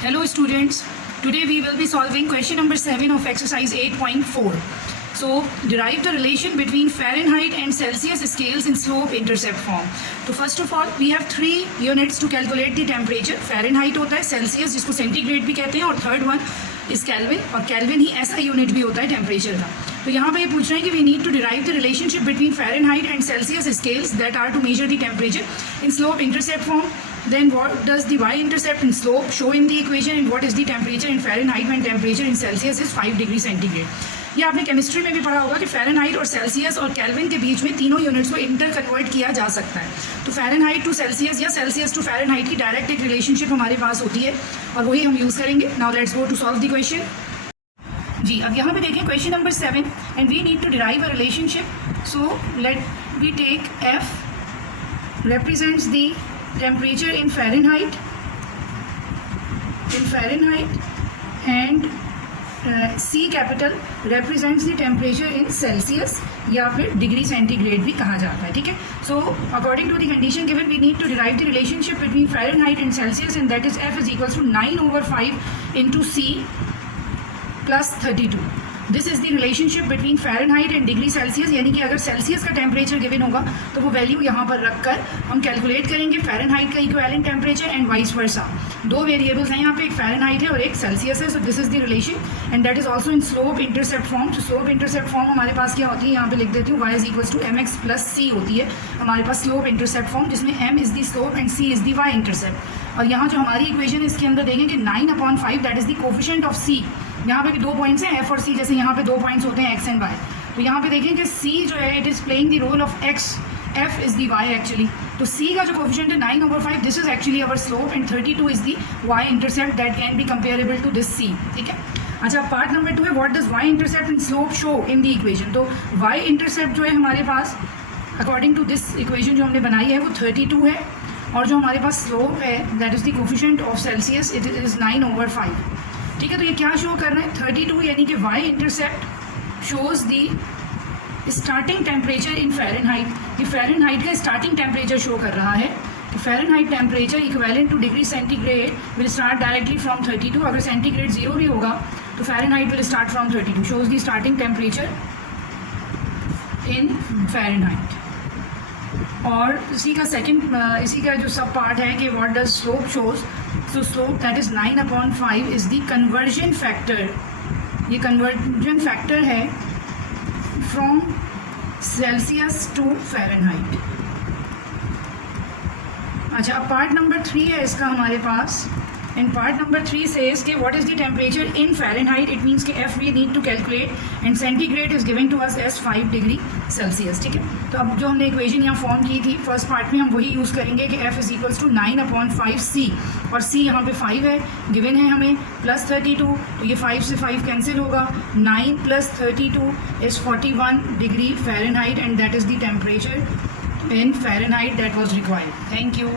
Hello students, today we will be solving question number 7 of exercise 8.4. So derive the relation between Fahrenheit and Celsius scales in slope intercept form. तो first of all we have 3 units to calculate the temperature. Fahrenheit होता है, Celsius जिसको centigrade भी कहते हैं, और third one is Kelvin, और Kelvin ही ऐसा यूनिट भी होता है टेम्परेचर का. तो यहाँ पे ये पूछ रहे हैं कि we need to derive the relationship between Fahrenheit and Celsius scales that are to measure the temperature in slope intercept form. Then what does the y-intercept in slope show in the equation, and what is the temperature in Fahrenheit when temperature in Celsius is 5 degree centigrade. ये आपने chemistry में भी पढ़ा होगा कि Fahrenheit और Celsius और kelvin के बीच में तीनों यूनिट्स को इंटर कन्वर्ट किया जा सकता है. तो फ़ारेनहाइट टू सेल्सियस या सेल्सियस टू फ़ारेनहाइट की डायरेक्ट एक रिलेशनशिप हमारे पास होती है और वही हम यूज़ करेंगे. Now let's go to solve the question. जी, अब यहाँ पे देखें question number 7 and we need to derive a relationship. So let we take F represents the temperature in Fahrenheit and C capital represents the temperature in Celsius या फिर degree centigrade भी कहा जाता है. ठीक है. So according to the condition given we need to derive the relationship between Fahrenheit and Celsius and that is F is equals to 9/5 into C plus 32. This is the relationship between Fahrenheit and degree Celsius. यानी कि अगर Celsius का temperature given होगा तो वो value यहाँ पर रखकर हम कैलकुलेट करेंगे फ़ारेनहाइट का equivalent temperature and vice versa. दो वेरिएबल्स हैं यहाँ पे, एक फ़ारेनहाइट है और एक सेल्सियस है. So this is the relation and that is also in slope intercept form. तो स्लोप इंटरसेप्ट फॉर्म हमारे पास क्या होती है, यहाँ पे लिख देती हूँ, y is equals to mx plus c होती है हमारे पास स्लोप इंटरसेप्ट फॉर्म, जिसमें m is the slope and c is the y intercept. और यहाँ जो हमारी इक्वेशन इसके अंदर देखें कि 9/5 that is the coefficient of c. यहाँ पे भी 2 पॉइंट्स हैं, f और c, जैसे यहाँ पे 2 पॉइंट्स होते हैं x एंड y. तो यहाँ पे देखें कि c जो है it is playing the role of x, f is the y actually. तो c का जो कोफिशिएंट है 9/5, this is actually our slope and 32 is the y intercept that can be comparable to this c. ठीक है. अच्छा, part number 2 है what does y intercept in slope show in the equation. तो y intercept जो है हमारे पास according to this equation जो हमने बनाई है वो 32 है, और जो हमारे पास स्लोप है that is the coefficient of Celsius it is 9/5. ठीक है. तो ये क्या शो कर रहे हैं, 32, यानी कि y intercept shows the starting temperature in Fahrenheit. ये फ़ारेनहाइट का स्टार्टिंग टेम्परेचर शो कर रहा है. तो Fahrenheit temperature equivalent two degree centigrade will start directly from 32. अगर सेंटीग्रेड 0 भी होगा तो Fahrenheit will start from 32. Shows the starting temperature in Fahrenheit. और इसी का जो सब पार्ट है कि what does slope shows. So slope that is 9/5 is the conversion factor. ये कन्वर्जन फैक्टर है फ्रॉम सेल्सियस टू फ़ारेनहाइट. अच्छा, अब पार्ट नंबर 3 है इसका हमारे पास. एंड पार्ट नंबर 3 सेज कि what is the temperature in Fahrenheit. It means कि F we need to calculate and centigrade is given to us as 5 degree Celsius. ठीक है. तो अब जो हमने इक्वेशन यहाँ फॉर्म की थी फर्स्ट पार्ट में, हम वही यूज़ करेंगे कि F is equals to 9/5 c, और c यहाँ पे 5 है गिवन है हमें, प्लस 32. तो ये 5 से 5 कैंसिल होगा. 9 + 32 is 41 degree Fahrenheit and that is the temperature in Fahrenheit that was required. Thank you.